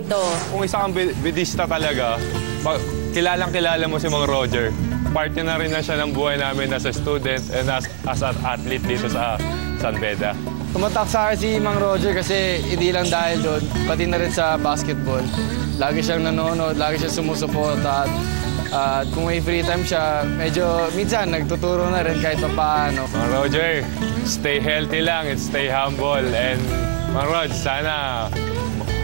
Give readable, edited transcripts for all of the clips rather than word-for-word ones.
ito. Kung isa kang bidista talaga, kilalang-kilala mo si Mang Roger. Part na rin na siya ng buhay namin as a student and as an athlete dito sa San Beda. Tumatak sa akin si Mang Roger kasi hindi lang dahil doon, pati na rin sa basketball. Lagi siyang nanonood, lagi siyang sumusuporta. At kung may free time siya, medyo minsan nagtuturo na rin kahit pa paano. Mang Roger, stay healthy lang and stay humble. And Mang Rod, sana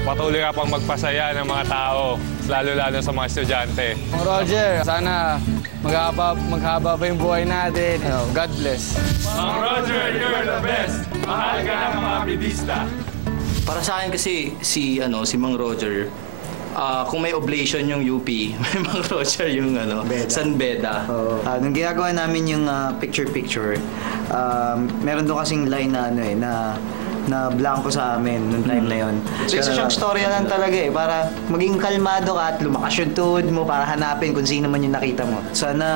patuloy ka pang magpasaya ng mga tao, lalo-lalo sa mga estudyante. Mang Roger, sana maghaba pa yung buhay natin. God bless. Mang Roger, you're the best. Mahal ka ng mga bidista. Para sa akin kasi si Mang Roger, kung may oblation yung UP, may Mang Roger yung San Beda. Nung ginagawa namin yung picture-picture, meron doon kasing line na blanco sa amin nung time na yun. So, isa siyang storya lang talaga para maging kalmado ka at lumakas yung tuhod mo para hanapin kung sino man yung nakita mo. Sana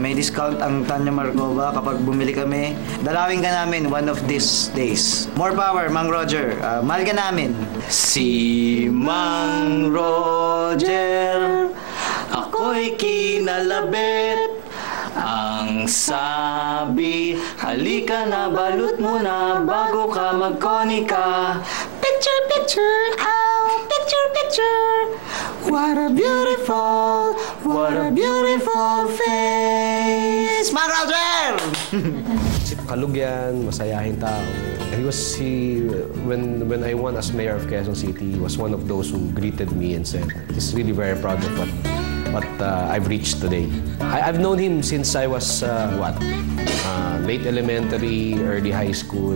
may discount ang Tanya Marcova kapag bumili kami. Dalawin ka namin one of these days. More power, Mang Roger. Mahal ka namin. Si Mang Roger, ako'y kinalabit. Ang sabi, halika na, balot mo na bago ka magkonika. Picture, picture, oh, picture, picture. What a beautiful face. Mang Roger! Kalug yan, masayahin tao. When I won as mayor of Quezon City, he was one of those who greeted me and said, he's really very proud of what I've reached today. I've known him since I was, late elementary, early high school,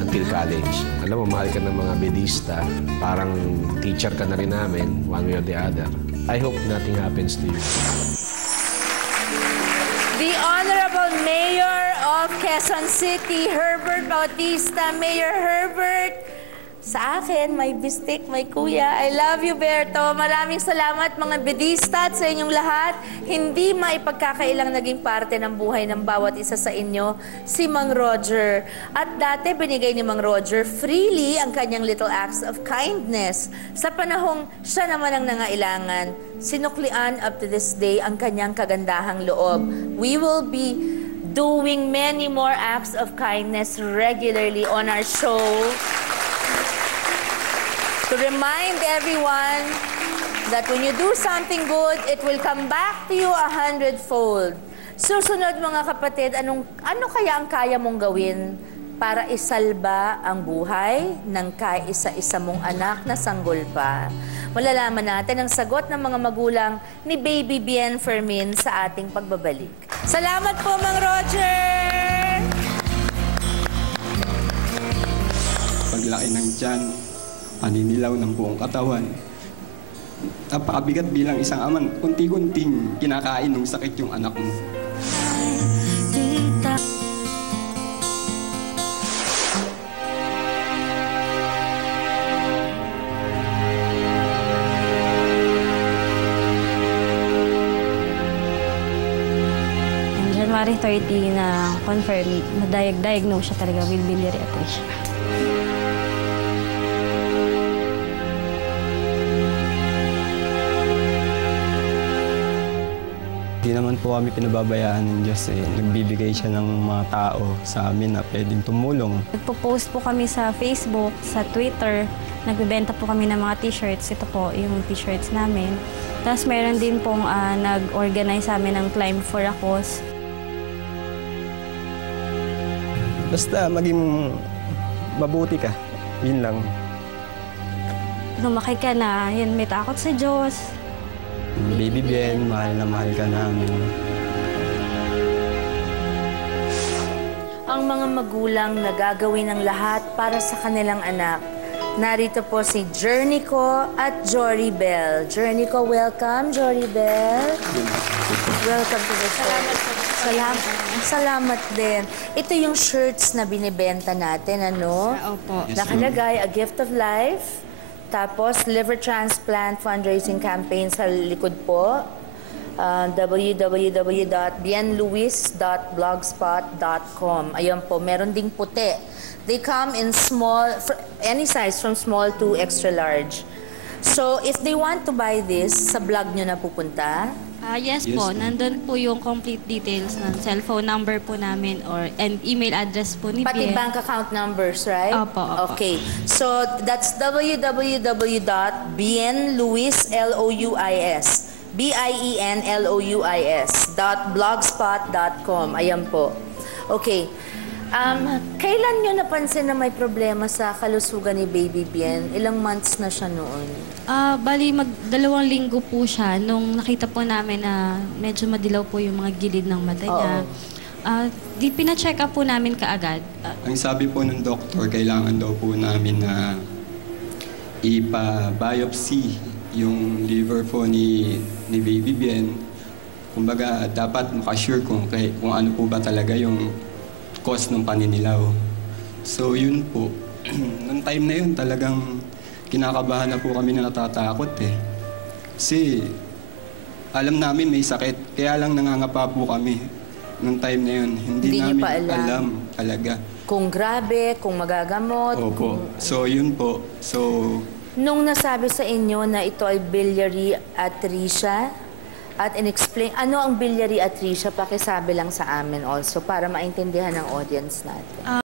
until college. Alam mo, mahal ka ng mga bedista. Parang teacher ka na rin namin, one way or the other. I hope nothing happens to you. The Honorable Mayor of Quezon City, Herbert Bautista. Mayor Herbert, sa akin, may bistik, may kuya. I love you, Berto. Maraming salamat, mga bedista, at sa inyong lahat. Hindi maipagkakailang naging parte ng buhay ng bawat isa sa inyo, si Mang Roger. At dati, binigay ni Mang Roger freely ang kanyang little acts of kindness. Sa panahong siya naman ang nangailangan, sinuklian up to this day ang kanyang kagandahang loob. We will be doing many more acts of kindness regularly on our show. To remind everyone that when you do something good, it will come back to you 100-fold. Susunod, mga kapatid, ano kaya ang kaya mong gawin para isalba ang buhay ng kaisa-isa mong anak na sanggol pa? Malalaman natin ang sagot ng mga magulang ni Baby Bien Fermin sa ating pagbabalik. Salamat po, Mang Roger! Paglaki ng tiyan, paninilaw ng buong katawan. Napakabigat bilang isang aman, unti-unting kinakain ng sakit yung anak mo. January 30 na confirm, na-diagnose siya talaga with biliary atresia. Hindi naman po kami pinababayaan ng Diyos eh. Nagbibigay siya ng mga tao sa amin na pwedeng tumulong. Nagpo-post po kami sa Facebook, sa Twitter. Nagbibenta po kami ng mga t-shirts. Ito po yung t-shirts namin. Tapos meron din pong nag-organize sa amin ng Climb for a Cause. Basta maging mabuti ka. Yun lang. Lumaki ka na, yan, may takot sa Diyos. Baby Bien, mahal na mahal ka namin. Ang mga magulang nagagawin ng lahat para sa kanilang anak. Narito po si Jernico at Jory Bell. Jernico, welcome. Jory Bell. Welcome to the show. Salamat din. Ito yung shirts na binibenta natin, ano? Opo. Nakalagay, A Gift of Life. Tapos, liver transplant fundraising campaign sa likod po. www.bienluis.blogspot.com. Ayun po, meron ding puti. They come in small, any size, from small to extra large. So, if they want to buy this, sa blog nyo na pupunta? Yes po, nandun po yung complete details ng cellphone number po namin and email address po ni Pati Bien. bank account numbers, right? Opo. Okay. So, that's www.bienluis.blogspot.com. Ayan po. Okay. Kailan nyo napansin na may problema sa kalusugan ni Baby Bien? Ilang months na siya noon? Bali, 2 linggo po siya nung nakita po namin na medyo madilaw po yung mga gilid ng mata niya. Pina-check up po namin kaagad. Ang sabi po ng doktor, kailangan daw po namin na ipa-biopsy yung liver po ni Baby Bien. Kumbaga, dapat makasure kung ano po ba talaga yung cause ng paninilaw. So yun po, noong time na yun talagang kinakabahan na po kami na natatakot eh. Kasi alam namin may sakit, kaya lang nangangapa po kami noong time na yun. Hindi namin alam talaga. Kung grabe, kung magagamot. Opo. So yun po. So Nung nasabi sa inyo na ito ay biliary atresia, at in-explain, ano ang biliary atresia, pakisabi lang sa amin also para maintindihan ng audience natin.